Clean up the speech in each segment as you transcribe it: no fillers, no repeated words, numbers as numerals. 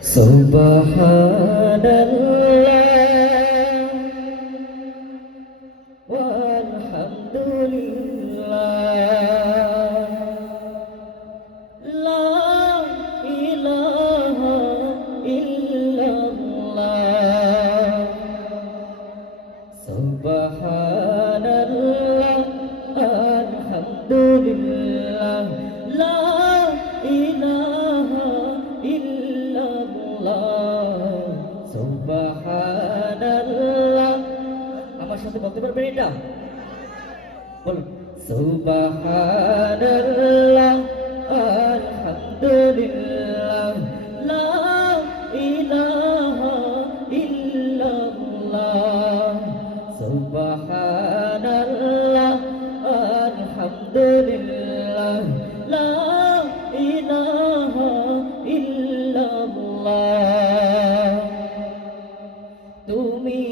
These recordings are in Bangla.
Subhanallah walhamdulillah la ilaha illallah Subhanallah alhamdulillah la ilaha illallah Subhanallah আমার সাথে বলতে পারবেন এটা বলুন Subhanallah alhamdulillah la ilaha illallah Subhanallah alhamdulillah la ilaha illallah তুমি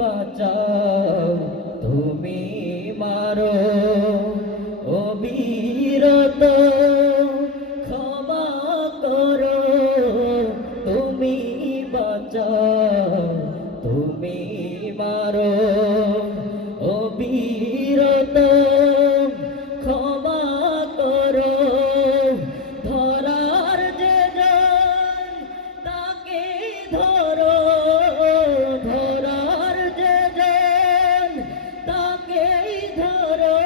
বাঁচাও তুমি মারো অবিরত ক্ষমা করো তুমি বাঁচাও তুমি মারো অবিরত ক্ষমা করো ধরার যে জন তাকে ধরো ধরার যে জন তাকেই ধরো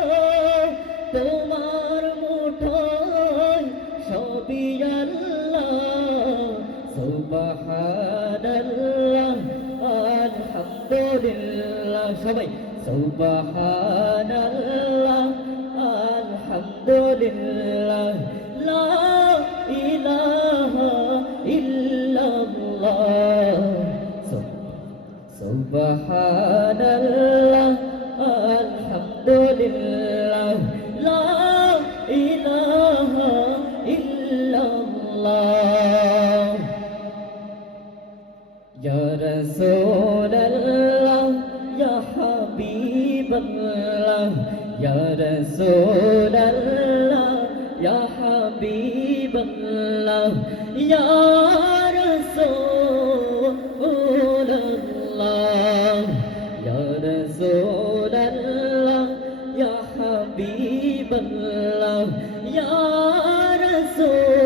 তোমার মুঠোয় সবই আল্লাহ সুবহানাল্লাহ আলহামদুলিল্লাহ সবাই সুবহানাল্লাহ আলহামদুলিল্লাহ লা ইলাহা ইল্লাল্লাহ সুবহানাল্লাহ আলহামদুলিল্লাহ লা ইলাহা ইল্লাল্লাহ ইয়া রাসূলুল্লাহ ইয়া হাবিবাল্লাহ ইয়া রাসূলুল্লাহ ইয়া হাবিবাল্লাহ ইয়া রাসূলুল্লাহ ইয়া রাসূলুল্লাহ ইয়া হাবিবাল্লাহ ইয়া রাসূল